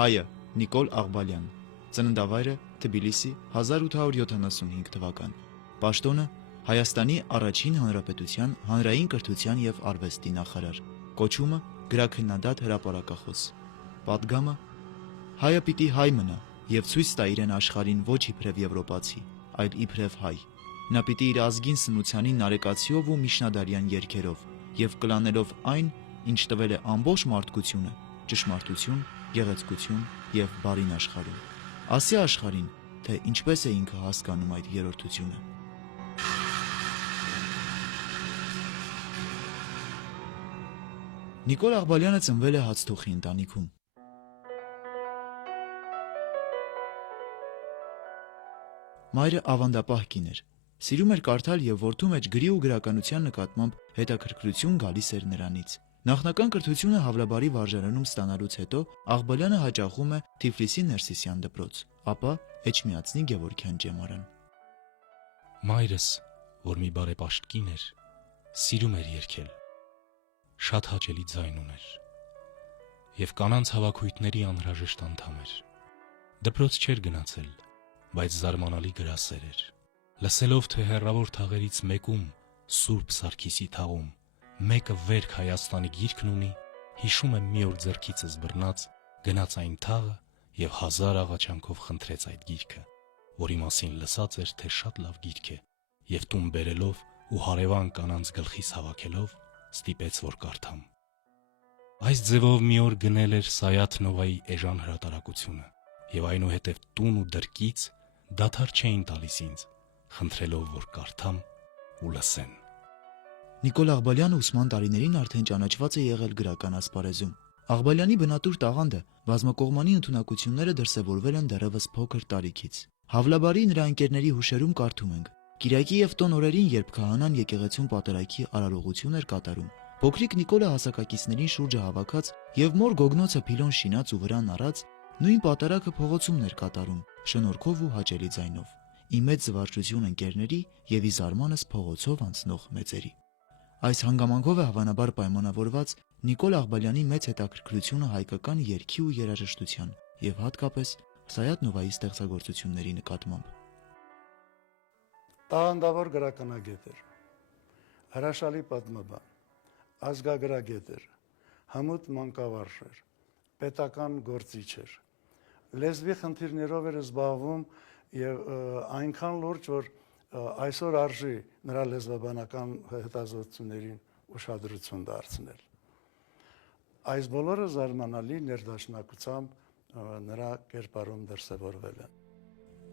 Հայը Նիկոլ Աղբալյան, ծննդավայրը Թբիլիսի 1875 թվական, պաշտոնը Հայաստանի առաջին հանրապետության հանրային կրթության և արվեստի նախարար, կոչումը գրաքննադատ հրապարակախոս, պատգամը հայը պիտի հայ մնա և ցույց տա իրեն աշխարհին ոչ իբրև եվրոպացի, այլ իբրև հայ, նա պիտի իր ազգին սնուցյանին նարեկացիով ու միջնադարյան երգերով և կլանելով այն, ինչ տվել է ամբողջ մարդկությունը, ճշմարտություն, գեղեցկություն և բարին աշխարհում, ասի աշխարհին, թե ինչպես է ինքը հասկանում այդ երրորդությունը։ Նիկոլ Աղբալյանը ծնվել է Հացթուխի ընտանիքում։ Մայրը ավանդապահ կին էր, սիրում էր կարդալ և որդու մեջ գրի ու գրականության նկատմամբ հետաքրքրություն գալիս էր նրանից։ Նախնական կրթությունը Հավլաբարի վարժարանում ստանալուց հետո Աղբալյանը հաճախում է Թիֆլիսի Ներսիսյան դպրոց, ապա Էջմիածնի Գևորգյան ջեմարան։ Մայրս, որ մի բարեպաշտ կին էր, սիրում էր երգել, շատ հաճելի ձայն ուներ և կանանց հավաքույթների անհրաժեշտ անդամ էր։ Դպրոց չէր գնացել, բայց զարմանալի գրասեր էր։ Լսելով, թե հեռավոր թաղերից մեկում, Սուրբ Սարգիսի թաղում, մեկը վերք Հայաստանի գիրքն ունի, հիշում եմ մի օր ձեռքիցս բռնած, գնաց այն թաղը և հազար աղաչանքով խնդրեց այդ գիրքը, որի մասին լսած էր, թե շատ լավ գիրք է, և տուն բերելով ու հարևան կանանց գլխիս հավաքելով, ստիպեց, որ կարդամ։ Այս ձևով մի օր գնել էր Սայաթ Նովայի էժան հրատարակությունը, և այնուհետև տուն ու դրկից դադար չէին տալիս ինձ, խնդրելով, որ կարդամ ու լսեն։ Նիկոլ Աղբալյանը ուսման տարիներին արդեն ճանաչված է եղել գրական ասպարեզում։ Աղբալյանի բնատուր տաղանդը, բազմակողմանի ընդունակությունները դրսևորվել են դեռևս փոքր տարիքից։ Հավլաբարի նրա ընկերների հուշերում կարդում ենք. Կիրակի և տոն օրերին, երբ քահանան եկեղեցում պատարագի արարողություն էր կատարում, փոքրիկ Նիկոլը հասակակիցներին շուրջը հավաքած և մոր գոգնոցը փիլոն շինած ու վրան առած, նույն պատարագը փողոցումն էր կատարում, շնորհքով ու հաճելի ձայնով, ի մեծ զվարճություն ընկերների և ի զարմանս փողոցով անցնող մեծերի։ Այս հանգամանքով է հավանաբար պայմանավորված Նիկոլ Աղբալյանի մեծ հետաքրքրությունը հայկական երգի ու երաժշտության և հատկապես Սայաթ Նովայի ստեղծագործությունների նկատմամբ։ Տաղանդավոր գրականագետ էր, հրաշալի պատմաբան, ազգագրագետ էր, հմուտ մանկավարժ էր, պետական գործիչ էր, լեզվի խնդիրներով էր զբաղվում և այնքան լուրջ, որ այսօր արժի նրա լեզվաբանական հետազոտություններին ուշադրություն դարձնել։ Այս բոլորը զարմանալի ներդաշնակությամբ նրա կերպարում դրսևորվել են։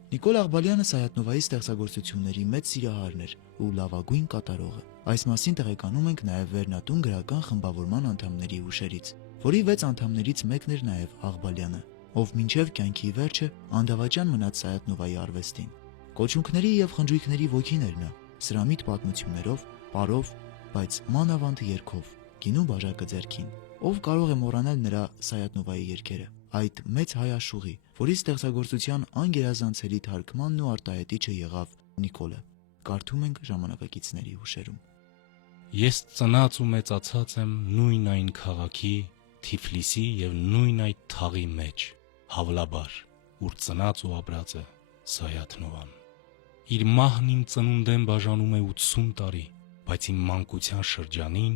Նիկոլ Աղբալյանը Սայաթ Նովայի ստեղծագործությունների մեծ սիրահարն էր ու լավագույն կատարողը։ Այս մասին տեղեկանում ենք նաև Վերնատուն գրական խմբավորման անդամների հուշերից, որի 6 անդամներից մեկն էր նաև Աղբալյանը, ով մինչև կյանքի վերջը անդավաճան մնաց Սայաթ Նովայի արվեստին։ Կոչունքների և խնջույքների ոգին էր նա, սրամիտ պատմություններով, պարով, բայց մանավանդ երգով, գինու բաժակը ձեռքին։ Ով կարող է մոռանալ նրա Սայաթ Նովայի երգերը, այդ մեծ հայ աշուղի, որի ստեղծագործության անգերազանցելի թարգմանն ու արտահայտիչը եղավ Նիկոլը։ Կարդում ենք ժամանակակիցների հուշերում։ Ես ծնած ու մեծացած եմ նույն այն քաղաքի, Թիֆլիսի և նույն այդ թաղի մեջ, Հավլաբար, ուր ծնած ու ապրած է Սայաթ Նովան։ Իր մահն իմ ծնունդեն բաժանում է 80 տարի, բայց իմ մանկության շրջանին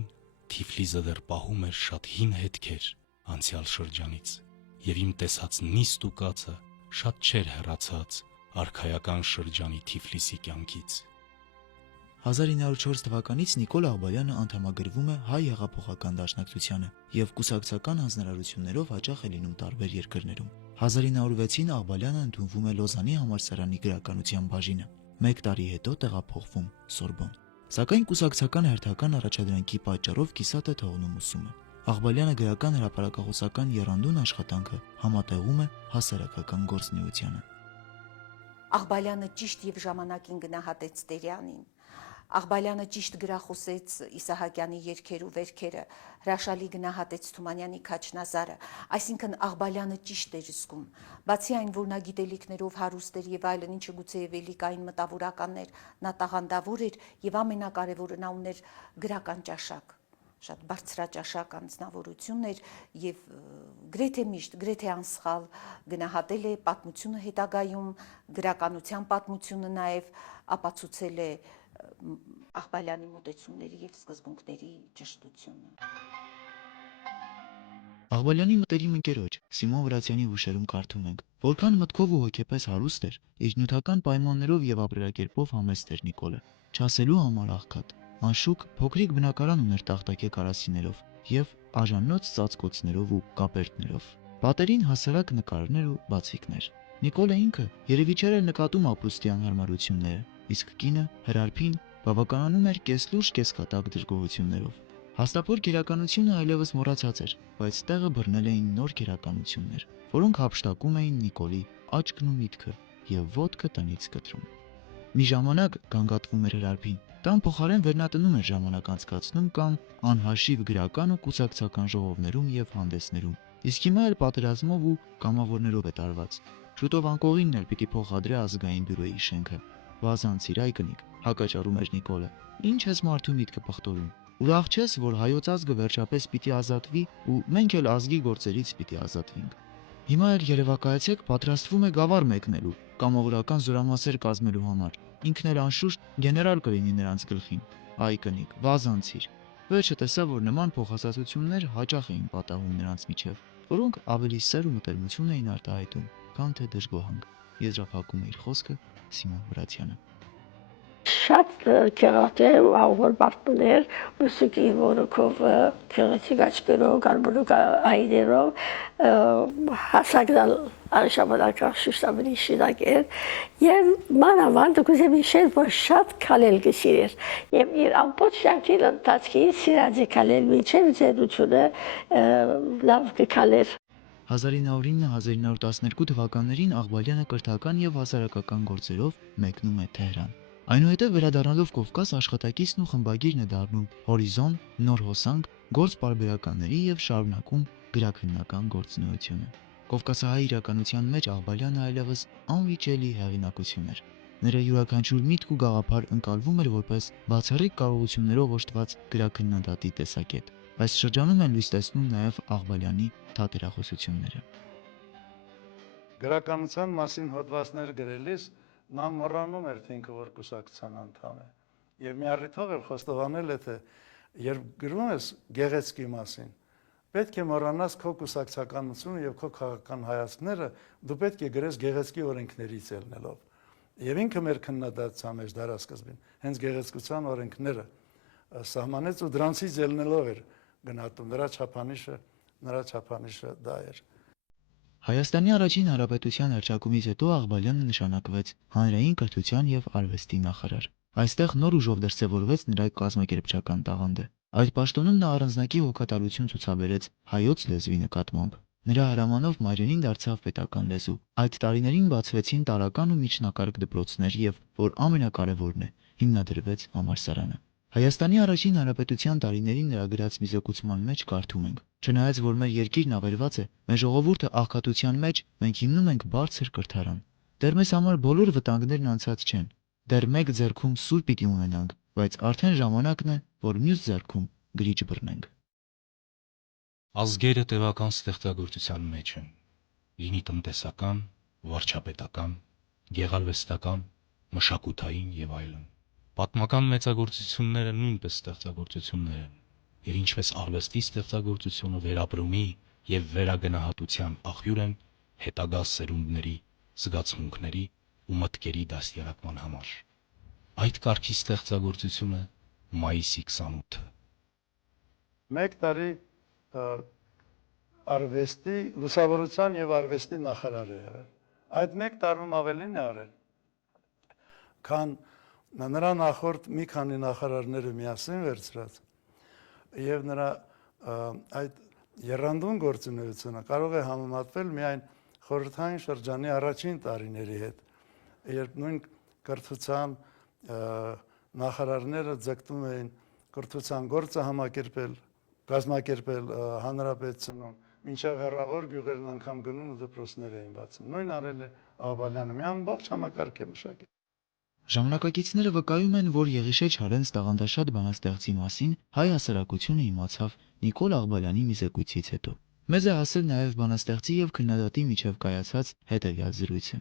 Թիֆլիսը դեռ պահում էր շատ հին հետքեր անցյալ շրջանից, և իմ տեսած նիստ ու կացը շատ չէր հեռացած արքայական շրջանի Թիֆլիսի կյանքից։ 1904 թվականից Նիկոլ Աղբալյանը անդամագրվում է Հայ հեղափոխական դաշնակցությանը և կուսակցական հանձնարարություններով հաճախ է լինում տարբեր երկրներում։ 1906-ին Աղբալյանը ընդունվում է Լոզանի համալսարանի գրականության բաժինը, 1 տարի հետո տեղափոխվում Սորբոն։ Սակայն կուսակցական հերթական առաջադրանքի պատճառով կիսատ է թողնում ուսումը։ Աղբալյանը գրական հրապարակախոսական եռանդուն աշխատանքը համատեղում է հասարակական գործունեությանը։ Աղբալյանը ճիշտ և ժամանակին գնահատեց Տերյանին։ Աղբալյանը ճիշտ գրախոսեց Իսահակյանի երգեր ու վերքերը, հրաշալի գնահատեց Թումանյանի Քաչնազարը, այսինքն Աղբալյանը ճիշտ էր զգում։ Բացի այն, որ նա գիտելիքներով հարուստ էր և այլն, ինչը գուցեև էլի կային մտավորականներ, նա տաղանդավոր էր և ամենակարևորը նա ուներ գրական ճաշակ։ շատ բարձրաճաշակ անձնավորություն էր եւ գրեթե միշտ, գրեթե անսխալ գնահատել է պատմությունը հետագայում, գրականության պատմությունը նաեւ ապացուցել է Աղբալյանի մոտեցումների եւ սկզբունքների ճշտությունը։ Աղբալյանի մտերիմ ընկերոջ Սիմոն Վրացյանի հուշերում կարդում ենք. որքան մտքով ու հոգեպես հարուստ էր, իր նյութական պայմաններով եւ ապրելակերպով համեստ էր Նիկոլը, չասելու համար աղքատ։ Անշուք փոքրիկ բնակարան ուներ տախտակե կարասիներով եւ աժանոց ծածկոցներով ու կապերտներով։ Պատերին հասարակ նկարներ ու բացիկներ։ Նիկոլը ինքը երևի չէր էլ նկատում ապրուստի անհարմարությունները, իսկ կինը Հրարփին բավականանում էր կեսլուրջ կեսկատակ դժգոհություններով։ Հաստափոր գերականությունը այլևս մոռացած էր, բայց տեղը բռնել էին նոր գերականություններ, որոնք հափշտակում էին Նիկոլի աչքն ու միտքը եւ ոտքը տնից կտրում։ Մի ժամանակ գանգատվում էր Հրարփին, տան փոխարեն վերնատնում էր ժամանակ անցկացնում կամ անհաշիվ գրական ու կուսակցական ժողովներում եւ հանդեսներում, իսկ հիմա էլ պատերազմով ու կամավորներով է տարված։ Շուտով անկողինն էլ պիտի փոխադրե ազգային բյուրոյի շենքը։ Վազանցիր այ կնիկ, հակաճառում էր Նիկոլը։ Ինչ ես մարդու միտքը պղտորում։ Ուրախ չես, որ հայոց ազգը վերջապես պիտի ազատվի ու մենք էլ ազգի գործերից պիտի ազատվենք։ Հիմա էլ երևակայեցեք պատրաստվում է գավառ մեկնելու, կամավորական զորամասեր կազմելու համար։ Ինքն էլ անշուշտ գեներալ կլինի նրանց գլխին։ Այ կնիկ, վազանցիր։ Վերջը տեսա, որ նման փոխհասացություններ հաճախ էին պատահում նրանց միջև, որոնք ավելի սեր ու մտերմություն էին արտահայտում, քան թե դժգոհանք։ Եզրափակում է իր խոսքը Սիմոն Վրացյանը։ Շատ քեղատե ավոր բարդներ մուսիկի որոքով քեղեցիկ աչքերով կարբոնիկ այրերով հասակալ արշավանակ շուշտաբնի շիրակեր եւ մանավանդ կուզեմ իշել որ շատ քալել գսիրեր եւ իր ամբողջ շարքին ընթացքի սիրածի քալել միջև ձերությունը լավ կքալեր 1909-1912 թվականներին Աղբալյանը կրթական եւ հասարակական գործերով մեկնում է Թեհրան։ Այնուհետև վերադառնալով Կովկաս աշխատակիցն ու խմբագիրն է դառնում Հորիզոն, Նոր հոսանք, գործ պարբերականների եւ շարունակում գրաքննական գործունեությունը։ Կովկասահայ իրականության մեջ Աղբալյանը այլևս անվիճելի հեղինակություն էր։ Նրա յուրաքանչյուր միտք ու գաղափար ընկալվում էր որպես բացառիկ կարողություններով օժտված գրաքննադատի տեսակետ։ Այս շրջանում են լույս տեսնում նաեւ Աղբալյանի թատերախոսությունները։ Գրականության մասին հոդվածներ գրելիս նա մոռանում էր թե ինքը որ կուսակցության անդամ է։ Եվ մի առիթով էլ խոստովանել է թե երբ գրում ես գեղեցկի մասին, պետք է մոռանաս քո կուսակցականությունը եւ քո քաղաքական հայացքները, դու պետք է գրես գեղեցկի օրենքներից ելնելով։ Եվ ինքը մեր քննադատության մեջ դարաշրջին հենց գեղեցկության օրենքները սահմանեց ու դրանցից ելնելով էր գնահատում նրա չափանիշը դա էր։ Հայաստանի առաջին հանրապետության հռչակումից հետո Աղբալյանը նշանակվեց հանրային կրթության եւ արվեստի նախարար։ Այստեղ նոր ուժով դրսևորվեց նրա կազմակերպչական տաղանդը։ Այդ պաշտոնում նա առանձնակի հոգատարություն ցուցաբերեց հայոց լեզվի նկատմամբ։ Նրա հրամանով մայրենին դարձավ պետական լեզու։ Այդ տարիներին բացվեցին տարրական ու միջնակարգ դպրոցներ եւ, որ ամենակարևորն է, հիմնադրվեց համալսարանը։ Հայաստանի առաջին հանրապետության տարիներին նրա գրած մի զեկուցման մեջ կարդում ենք. Չնայած որ մեր երկիրն ավերված է, մեր ժողովուրդը աղքատության մեջ, մենք հիմնում ենք բարձր կրթարան։ Դեռ մեզ համար բոլոր վտանգներն անցած չեն։ Դեռ մեկ ձեռքում սուր պիտի ունենանք, բայց արդեն ժամանակն է, որ մյուս ձեռքում գրիչ բռնենք։ Ազգերը տևական ստեղծագործության մեջ են, լինի տնտեսական, վարչապետական, գեղարվեստական, մշակութային եւ այլն։ Պատմական մեծագործությունները նույնպես ստեղծագործություններ են, եւ ինչպես արվեստի ստեղծագործությունը վերապրումի եւ վերագնահատության աղբյուր են հետագա սերունդների, զգացմունքների ու մտքերի դաստիարակման համար։ Այդ կարգի ստեղծագործությունը մայիսի 28-ը։ Մեկ տարի արվեստի, լուսավորության եւ արվեստի նախարար է եղել։ Այդ մեկ տարում ավելին է արել, քան նրա նախորդ մի քանի նախարարները միասին վերցրած եւ նրա այդ երանդուն գործունեությունը կարող է համեմատվել միայն խորհրդային շրջանի առաջին տարիների հետ, երբ նույն կրթության նախարարները ձգտում էին կրթության գործը համակերպել, կազմակերպել հանրապետությունում, մինչև հեռավոր գյուղերն անգամ գնում ու դպրոցներ էին բացում։ Նույն արել է Աղբալյանը, մի ամբողջ համակարգ է մշակել։ Ժամանակակիցները վկայում են, որ Եղիշե Չարենց տաղանդաշատ բանաստեղծի մասին հայ հասարակությունը իմացավ Նիկոլ Աղբալյանի մի զեկույցից հետո։ Մեզ է հասել նաև բանաստեղծի եւ քննադատի միջև կայացած հետեւյալ զրույցը.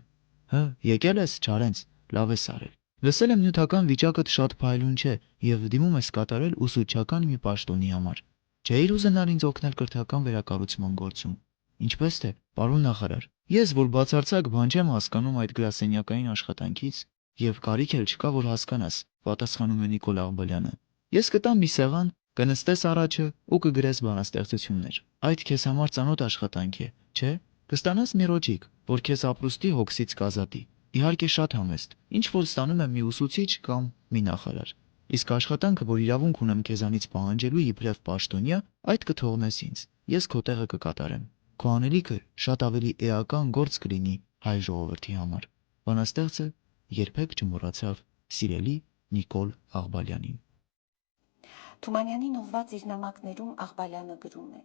եկել ես Չարենց, լավ ես արել։ Լսել եմ նյութական վիճակը շատ փայլուն չէ եւ դիմում ես կատարել ուսուցչական մի պաշտոնի համար։ Չէիր ուզենալ ինձ օգնել կրթական վերակառուցման գործում։ Ինչպես թե, պարոն նախարար, ես որ բացարձակ բան չեմ հասկանում այդ գրասենյակային աշխատանքից, եւ կարիք էլ չկա, որ հասկանաս, պատասխանում է Նիկոլ Աղբալյանը։ Ես կտամ մի սեղան, կնստես առաջը ու կգրես բանաստեղծություններ։ Այդ քեզ համար ծանոթ աշխատանք է, չէ՞։ Կստանաս մի ռոճիկ, որ քեզ ապրուստի հոգսից կազատի։ Իհարկե շատ համեստ, ինչ որ ստանում եմ մի ուսուցիչ կամ մի նախարար։ Իսկ աշխատանքը, որ իրավունք ունեմ քեզանից պահանջելու իբրև պաշտոնյա, այդ կթողնես ինձ։ Ես քո տեղը կկատարեմ։ Քո անելիքը շատ ավելի էական գործ կլինի հայ ժողովրդի համար։ Բանաստեղծը երբեք չմոռացավ սիրելի Նիկոլ Աղբալյանին։ Թումանյանին ուղված իր նամակներում Աղբալյանը գրում է.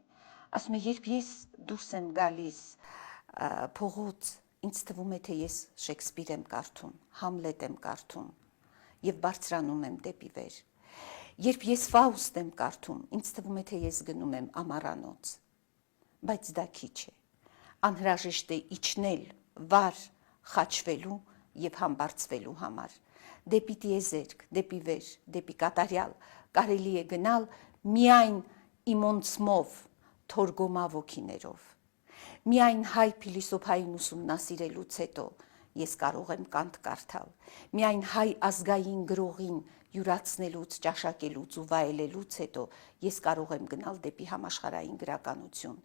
ասում է, երբ ես դուրս եմ գալիս փողոց, ինձ թվում է, թե ես Շեքսպիր եմ կարդում, Համլետ եմ կարդում եւ բարձրանում եմ դեպի վեր։ Երբ ես Ֆաուստ եմ կարդում, ինձ թվում է, թե ես գնում եմ ամառանոց։ Բայց դա քիչ է։ Անհրաժեշտ է իջնել վար խաչվելու եւ համբարձվելու համար։ Դեպի տիեզերք, դեպի վեր, դեպի կատարյալ կարելի է գնալ միայն իմոնցմով, թորգոմավ ոգիներով։ Միայն հայ փիլիսոփային ուսումնասիրելուց հետո ես կարող եմ Կանտ կարդալ։ Միայն հայ ազգային գրողին յուրացնելուց, ճաշակելուց ու վայելելուց հետո ես կարող եմ գնալ դեպի համաշխարհային գրականություն։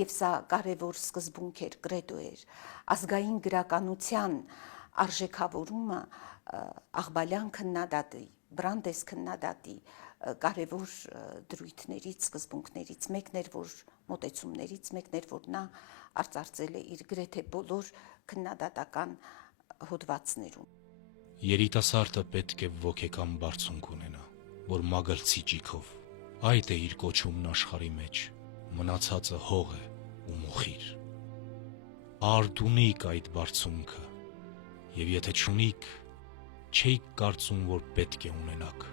Եվ սա կարևոր սկզբունք էր, կրեդո էր։ Ազգային գրականության արժեքավորումը Աղբալյան քննադատի, Բրանդես քննադատի կարևոր դրույթներից, սկզբունքներից մեկն էր, որ մոտեցումներից մեկն էր, որ նա արծարծել է իր գրեթե բոլոր քննադատական հոդվածներում։ Երիտասարդը պետք է ոգեկան բարձունք ունենա, որ մագլցի ճիքով։ Այդ է իր կոչումն աշխարհի մեջ, մնացածը հող է ու մոխիր։ Արդ ունիք այդ բարձունքը, եւ եթե չունիք, չէիք կարծում, որ պետք է ունենաք։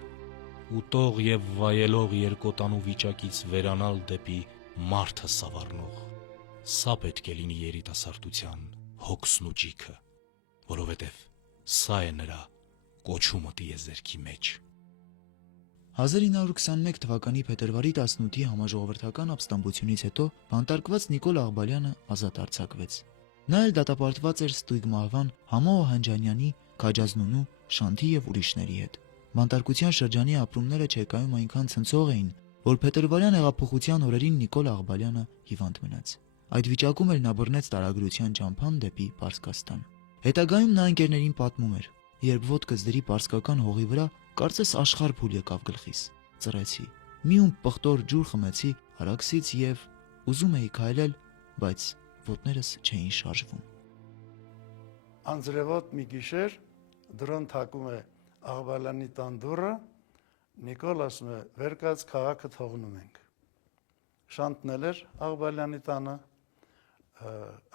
Ուտող եւ վայելող երկոտանու վիճակից վերանալ դեպի մարդը սավառնող։ Սա պետք է լինի երիտասարդության հոգսն ու ճիքը, որովհետև սա է նրա կոչումը տիեզերքի մեջ։ 1921 թվականի փետրվարի 18-ի համաժողովրդական ապստամբությունից հետո բանտարկված Նիկոլ Աղբալյանը ազատ արձակվեց։ Նա էլ դատապարտված էր ստույգ մահվան Համո Օհանջանյանի, Քաջազնունու, Շանթի եւ ուրիշների հետ։ Բանտարկության շրջանի ապրումները չեկայում այնքան ցնցող էին, որ փետրվարյան հեղափոխության օրերին Նիկոլ Աղբալյանը հիվանդ մնաց։ Այդ վիճակում էլ նա բռնեց տարագրության ճամփան դեպի Պարսկաստան։ Հետագայում նա ընկերներին պատմում էր. երբ ոտքս դրի պարսկական հողի վրա, կարծես աշխարհ փուլ եկավ գլխիս։ Ծռեցի։ Մի ում պղտոր ջուր խմեցի Արաքսից եւ ուզում էի քայլել, բայց ոտներս չէին շարժվում։ Անձրևոտ մի գիշեր դրոն թակում է Աղբալյանի տան դուռը, Նիկոլ ասում է, վեր կաց քաղաքը թողնում ենք։ Շանթն էր Աղբալյանի տանը,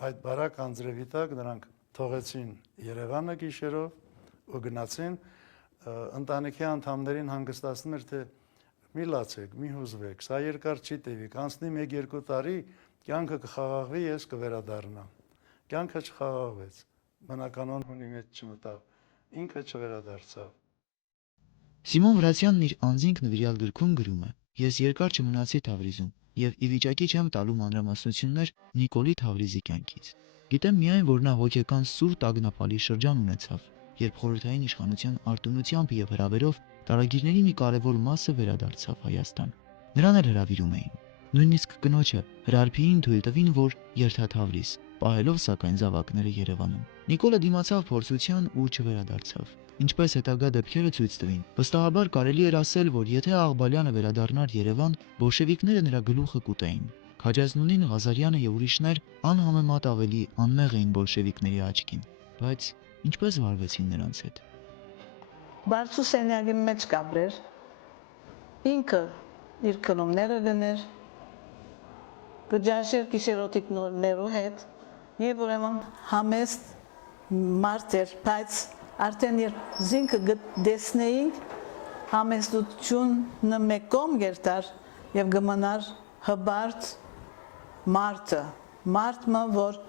այդ բարակ անձրևի տակ նրանք թողեցին Երևանը գիշերով ու գնացին, ընտանիքի անդամներին հանգստացնում էր, թե մի լացեք, մի հուզվեք, սա երկար չի տևի, կանցնի 1-2 տարի, կյանքը կխաղաղվի, ես կվերադառնամ։ Կյանքը չխաղաղվեց, բնականon հունի մեջ չմտավ, ինքը չվերադարձավ։ Սիմոն Վրացյանն իր անձինք նվիրյալ գրքում գրում է. ես երկար չմնացի Թավրիզում եւ ի վիճակի չեմ տալու մանրամասնություններ Նիկոլի Թավրիզի կյանքից։ Գիտեմ միայն, որ նա հոգեկան սուր տագնապալի շրջան ունեցավ, երբ խորհրդային իշխանության արտոնությամբ եւ հրավերով տարագիրների մի կարևոր մասը վերադարձավ Հայաստան։ Նրան էլ հրավիրում էին։ Նույնիսկ կնոջը հրարփիին թույլ տվին, որ երթա Թավրիզ, պահելով սակայն զավակները Երևանում։ Նիկոլը դիմացավ փորձության ու չվերադարձավ։ Ինչպես հետագա դեպքերը ցույց տվին, վստահաբար կարելի էր ասել, որ եթե Աղբալյանը վերադառնար Երևան, բոլշևիկները նրա գլուխը կուտեին։ Քաջազնունին, Ղազարյանը եւ ուրիշներ անհամեմատ ավելի անմեղ էին բոլշևիկների աչքին, բայց ինչպես վարվեցին նրանց հետ։ Բարձու սենյակի մեջ կապրեր, ինքը իր կնոմները դներ, կջաշեր գիշերոտիկներու հետ, եւ ուրեմն համեստ մարդ էր, բայց արդեն երբ զինքը դեսնեինք, համեստությունը մեկ կողմ գերտար եւ գմնար հբարտ մարդը, որ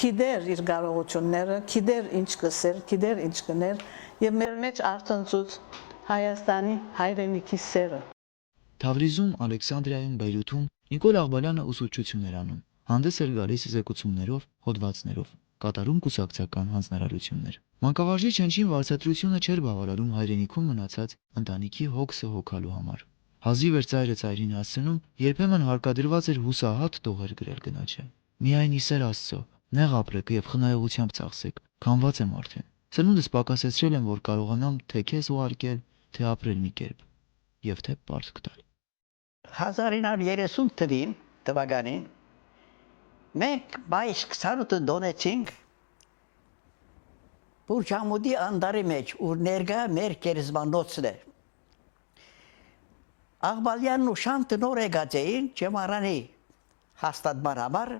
գիտեր իր կարողությունները, գիտեր ինչ կսեր, գիտեր ինչ կներ եւ մեր մեջ արտնցուց Հայաստանի հայրենիքի սերը։ Թավրիզում, Ալեքսանդրիայում, Բեյրութում Նիկոլ Աղբալյանը ուսուցչություն էր անում։ Հանդես էր գալիս զեկուցումներով, հոդվածներով, կատարում կուսակցական հանձնարարություններ։ Մանկավարժի չնչին վարձատրությունը չէր բավարարում հայրենիքում մնացած ընտանիքի հոգսը հոգալու համար։ Հազիվ էր ծայրը ծայրին հասցնում, երբեմն հարկադրված էր հուսահատ տողեր գրել գնաչը։ Միայն իսեր Աստծո, նեղ ապրեք եւ խնայողությամբ ծախսեք, քանված եմ արդեն։ Սնունդս պակասեցրել եմ, որ կարողանամ թե քեզ ուղարկել, թե ապրել մի կերպ եւ թե պարտք տալ։ 1930 թվականին մենք մայիս 28-ը դոնեցինք Բուրջամուդի անդարի մեջ, ուր ներկա մեր գերեզմանոցն է։ Աղբալյանն ու Շան տնօր եկած էին ճեմարանի հաստատման համար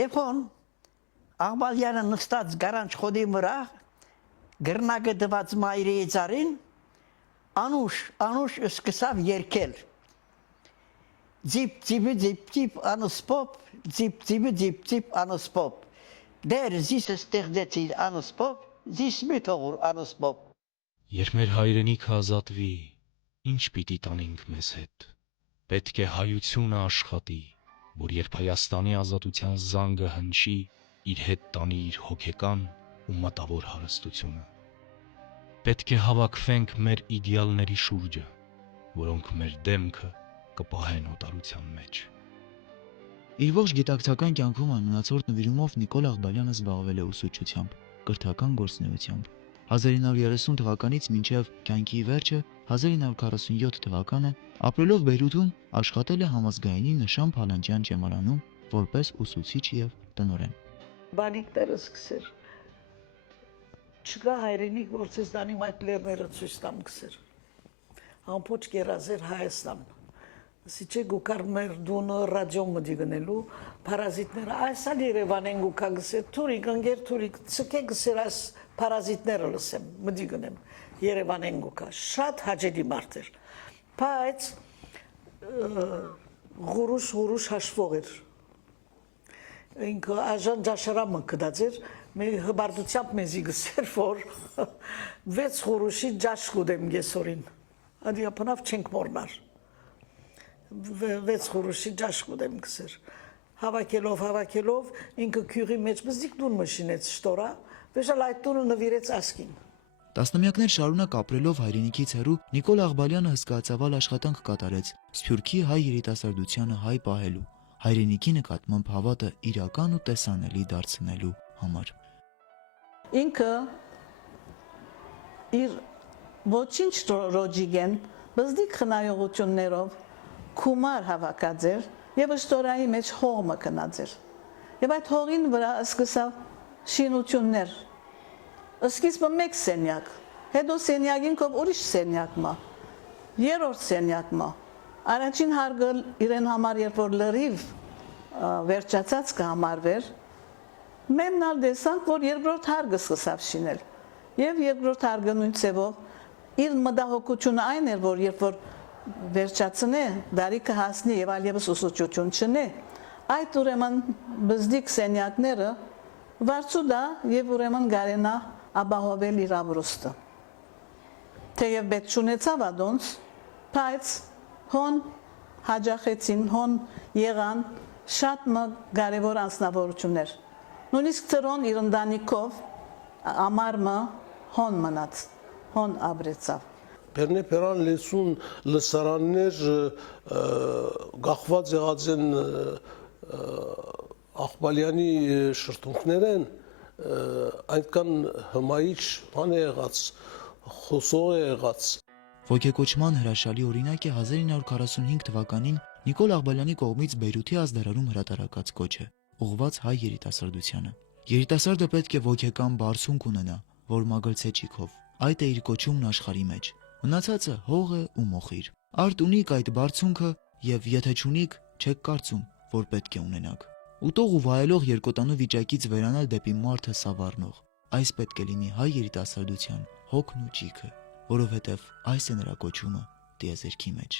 եւ հոն Աղբալյանը նստած գարանչ խոդի վրա գրնակը դված մայրի ծառին անուշ սկսավ երգել Ձիպ անուսպոպ ձիպ անուսպոպ դեր զիս ստեղծեցի անուսպոպ զիս մի թողուր անուսպոպ Երբ մեր հայրենիքը ազատվի, ինչ պիտի տանենք մեզ հետ։ Պետք է հայությունը աշխատի, որ երբ Հայաստանի ազատության զանգը հնչի, իր հետ տանի իր հոգեկան ու մտավոր հարստությունը։ Պետք է հավաքվենք մեր իդեալների շուրջը, որոնք մեր դեմքը կպահեն օտարության մեջ։ Իր ողջ գիտակցական կյանքում անմնացորդ նվիրումով Նիկոլ Աղբալյանը զբաղվել է ուսուցչությամբ, կրթական գործունեությամբ։ 1930 թվականից մինչև կյանքի վերջը 1947 թվականը ապրելով Բեյրութում աշխատել է համազգայինի Նշան Փալանջյան ճեմարանում որպես ուսուցիչ եւ տնօրեն։ Բանիկները սկսեր։ Չկա հայրենիք, որ ցույց տանի այդ լերները ցույց տամ գսեր։ Ամփոչ կերազեր Հայաստան։ Սիչե գուկար մեր դունը ռադիո մդի գնելու պարազիտները այսալ Երևանեն գուկա գսեր թուրիկ ընկեր թուրիկ ցկե գսեր այս պարազիտները լսեմ մդի գնեմ Երևանեն գուկա շատ հաջելի մարդ էր բայց գուրուշ հաշվող էր ինքը աժան ջաշարամը կդածեր մեր հբարդությամբ մեզի գսեր որ 6 գուրուշի ջաշ գուդեմ գեսորին ադիապնավ չենք մորնար 6 խորոշի ջաշ գուդեմ գսեր հավաքելով ինքը քյուրի մեջ բզիկ դուն մշինեց շտորա վեժալ այդ տունը նվիրեց ասկին Տասնամյակներ շարունակ ապրելով հայրենիքից հեռու Նիկոլ Աղբալյանը հսկայածավալ աշխատանք կատարեց Սփյուռքի հայ երիտասարդությանը հայ պահելու հայրենիքի նկատմամբ հավատը իրական ու տեսանելի դարձնելու համար ինքը իր ոչինչ ռոջիգեն բզիկ խնայողություններով Կումար հավաքած էր եւ ստորայի մեջ հողը կնած էր եւ այդ հողին վրա սկսավ շինություններ սկիզբը մեկ սենյակ հետո սենյակին կով ուրիշ սենյակ մա երրորդ սենյակ մա առաջին հարգը իրեն համար երբ որ լրիվ վերջացած կհամարվեր մեմնալ դեսանք որ երկրորդ հարգը սկսավ շինել եւ երկրորդ հարգը նույն ցեվով իր մտահոգությունը այն էր որ երբ որ վերջացնե դարիքը հասնի եւ այլևս ուսուցչություն չնե այդ ուրեմն բզդիկ սենյակները վարձուդա եւ ուրեմն գարենա ապահովել իր ամրոստը թեև պետք չունեցավ ադոնց բայց հոն հաջախեցին հոն եղան շատ կարևոր անձնավորություններ նույնիսկ ծրոն իր ընտանիքով ամարմը հոն մնաց հոն ապրեցավ Բերնեպերան լեսուն լսարաններ գախված եղած են Աղբալյանի շրթունքներ են այնքան հմայիչ բան է եղած խոսող է եղած Ոգեկոչման հրաշալի օրինակ է 1945 թվականին Նիկոլ Աղբալյանի կողմից Բեյրութի ազդարարում հրատարակած կոչը ուղղված հայ երիտասարդությանը Երիտասարդը պետք է ոգեկան բարձունք ունենա որ մագլցե ճիքով այդ է իր կոչումն աշխարհի մեջ Մնացածը հող է ու մոխիր։ Արդ ունիք այդ բարձունքը եւ եթե չունիք, չեք կարծում, որ պետք է ունենաք։ Ուտող ու վայելող երկոտանու վիճակից վերանալ դեպի մարդը սավառնող։ այս պետք է լինի հայ երիտասարդության հոգն ու ճիգը, որովհետև այս է նրա կոչումը տիեզերքի մեջ։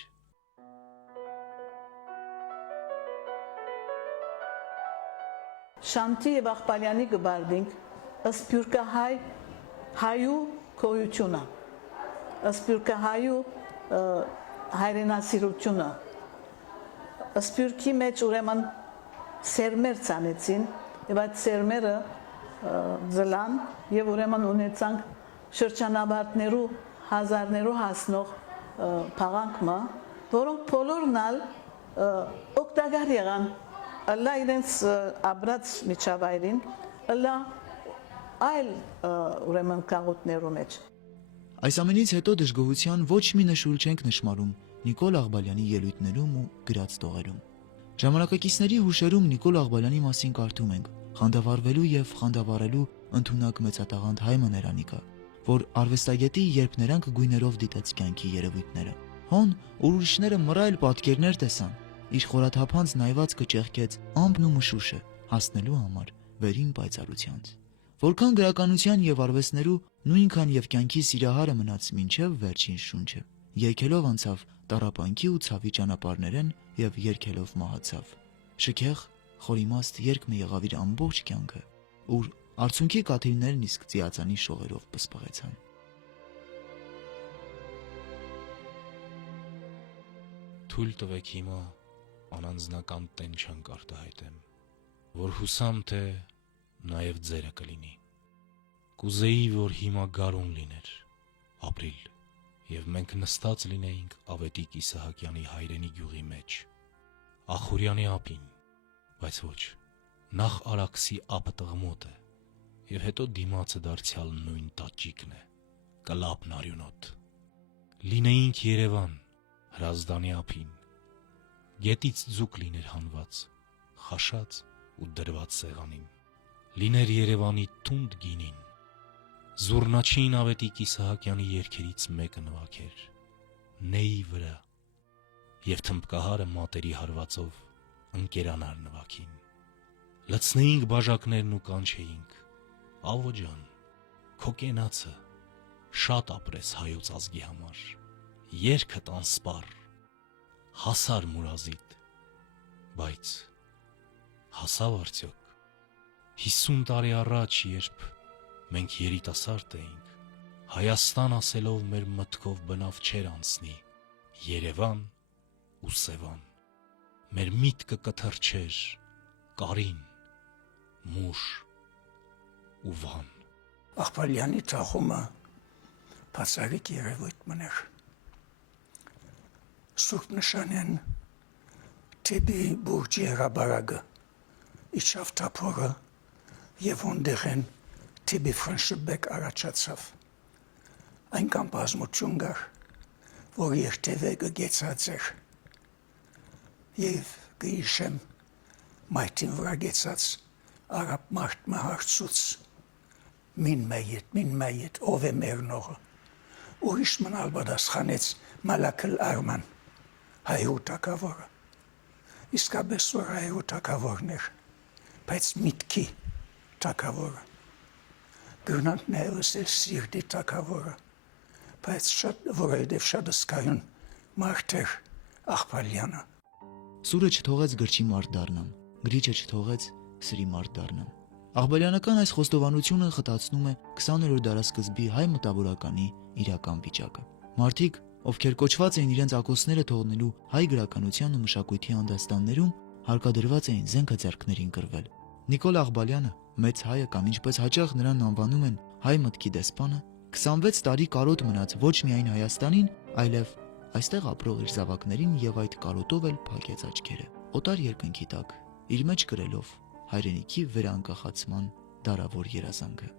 Շանթի եւ Աղբալյանի գբարդինք սփյուռքահայ հայու քոյությունը, սփյուռքահայու հայրենասիրությունը, սփյուռքի մեջ ուրեմն սերմեր ցանեցին եւ այդ սերմերը ձլան եւ ուրեմն ունեցանք շրջանավարտներու հազարներու հասնող փաղանքմա, որոնք բոլորն ալ օգտակար եղան ըլլա իրենց աբրած միջավայրին, ըլլա այլ ուրեմն կաղուտներու մեջ։ Այս ամենից հետո դժգոհության ոչ մի նշույլ չենք նշмарում Նիկոլ Աղբալյանի ելույթներում ու գրած տողերում։ Ժամանակակիցների հուշերում Նիկոլ Աղբալյանի մասին կարդում ենք. խանդավառվելու եւ խանդավառելու ընդունակ մեծատաղանդ հայ մներանիկա, որ արվեստագետի երբ նրանք գույներով դիտեց կյանքի երևույթները։ Հոն ուրիշները մռայլ պատկերներ տեսան, իր խորաթափանց նայվածքը ճեղքեց ամպն ու մշուշը հասնելու համար վերին պայծառությանց։ Որքան գրականության եւ արվեստներու նույնքան եւ կյանքի սիրահարը մնաց մինչեւ վերջին շունչը։ Եկելով անցավ տառապանքի ու ցավի ճանապարհներեն եւ երկելով մահացավ։ Շքեղ, խորիմաստ երկը եղավ իր ամբողջ կյանքը, ուր արցունքի կաթիլներն իսկ ծիածանի շողերով պսպղեցան։ Թույլ տվեք հիմա անանձնական տենչանք արտահայտեմ, որ հուսամ թե նաև ձերը կլինի։ Կուզեի, որ հիմա գարուն լիներ, ապրիլ, եւ մենք նստած լինեինք Ավետիք Իսահակյանի հայրենի գյուղի մեջ, Ախուրյանի ափին, բայց ոչ, նախ Արաքսի ափը տղմոտ է, եւ հետո դիմացը դարձյալ նույն տաճիկն է, կլապն արյունոտ։ Լինեինք Երևան, Հրազդանի ափին, գետից ձուկ լիներ հանված, խաշած ու դրված սեղանին, լիներ Երևանի թունդ գինին, Զուռնաչին Ավետիք Իսահակյանի երգերից մեկը նվագեր, Նեի վրա, եւ թմբկահարը մատերի հարվածով ընկերանար նվագին, լցնեինք բաժակներն ու կանչեինք, Ավո ջան, քո կենացը շատ ապրես հայոց ազգի համար, երգդ անսպառ, հասար մուրազիդ, բայց հասավ արդյոք 50 տարի առաջ, երբ մենք երիտասարդ էինք, Հայաստան ասելով մեր մտքով բնավ չեր անցնի, Երևան ու Սևան, մեր միտքը կթրջեր, Կարին, Մուշ ու Վան։ Աղբալյանի թաղումը բացառիկ երևույթ մներ։ Սուրբ նշանեն թեպի բուրջի հրաբարագը, իջավ թափորը և ոնդեղեն թեպի Ֆրանշբեկ առաջացավ։ Այնքան բազմություն կար, որ երթևը գեցած էր, և կհիշեմ մայթին վրա գեցած արաբ մարդ հարցուց, մին մայիտ, ով է մերնողը, ուրիշ մնալ պատասխանեց Մալաքլ Արման, հայրու թագավորը, իսկապես որ հայրու թագավորն էր, բայց միտքի թագավորը, գրնանք նաև ասել սիրտի թագավորը, բայց որովհետև շատ հսկայուն մարդ էր Աղբալյանը։ Սուրը չթողեց գրչի մարդ դառնամ, գրիչը չթողեց սրի մարդ դառնամ։ Աղբալյանական այս խոստովանությունը խտացնում է 20-րդ դարասկզբի հայ մտավորականի իրական վիճակը։ Մարդիկ, ովքեր կոչված էին իրենց ակոսները թողնելու հայ գրականության ու մշակույթի անդաստաններում, հարկադրված էին զենքը ձեռքներին կրվել։ Նիկոլ Աղբալյանը, մեծ հայը կամ ինչպես հաճախ նրան անվանում են հայ մտքի դեսպանը, 26 տարի կարոտ մնաց ոչ միայն Հայաստանին, այլև այստեղ ապրող իր զավակներին եւ այդ կարոտով էլ փակեց աչքերը։ Օտար երկնքի տակ, իր մեջ կրելով հայրենիքի վերանկախացման դարավոր երազանքը։